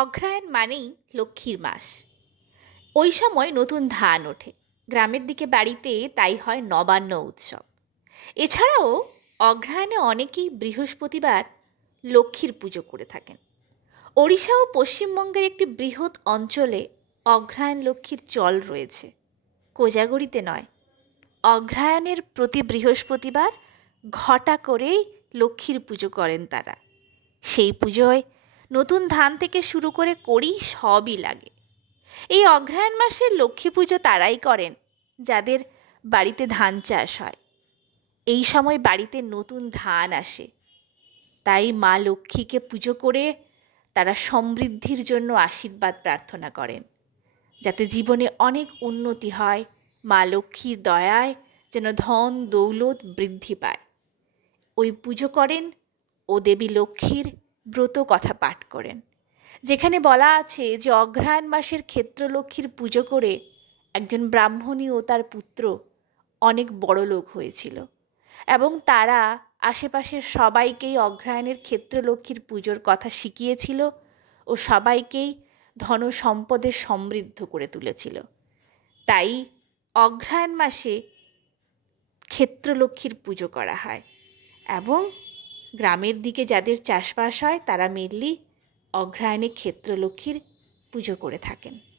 অগ্রহায়ণ মানেই লক্ষ্মীর মাস। ওই সময় নতুন ধান ওঠে। গ্রামের দিকে বাড়িতে তাই হয় নবান্ন উৎসব। এছাড়াও অগ্রহায়ণে অনেকেই বৃহস্পতিবার লক্ষ্মীর পুজো করে থাকেন। ওড়িশা ও পশ্চিমবঙ্গের একটি বৃহৎ অঞ্চলে অগ্রহায়ণ লক্ষ্মীর চল রয়েছে। কোজাগরিতে নয়, অগ্রহায়ণের প্রতি বৃহস্পতিবার ঘটা করেই লক্ষ্মীর পুজো করেন তারা। সেই পুজোয় নতুন ধান থেকে শুরু করে করি সবই লাগে। এই অগ্রহায়ণ মাসে লক্ষ্মী পুজো তারাই করেন, যাদের বাড়িতে ধান চাষ হয়। এই সময় বাড়িতে নতুন ধান আসে। তাই মা লক্ষ্মীকে পুজো করে তারা সমৃদ্ধির জন্য আশীর্বাদ প্রার্থনা করেন, যাতে জীবনে অনেক উন্নতি হয়। মা লক্ষ্মীর দয়ায় যেন ধন দৌলত বৃদ্ধি পায়। ওই পুজো করেন ও দেবী লক্ষ্মীর ব্রত কথা পাঠ করেন। যেখানে বলা আছে যে অঘ্রায়ণ মাসের ক্ষেত্রলক্ষ্মীর পুজো করে একজন ব্রাহ্মণী ও তার পুত্র অনেক বড় লোক হয়েছিল এবং তারা আশেপাশের সবাইকেই অগ্রহায়ণের ক্ষেত্রলক্ষ্মীর পুজোর কথা শিখিয়েছিল ও সবাইকেই ধন সম্পদে সমৃদ্ধ করে তুলেছিল। তাই অঘ্রায়ণ মাসে ক্ষেত্রলক্ষ্মীর পুজো করা হয় এবং গ্রামের দিকে যাদের চাষবাস হয় তারা মেনলি অঘ্রায়ণে ক্ষেত্রলক্ষ্মীর পুজো করে থাকেন।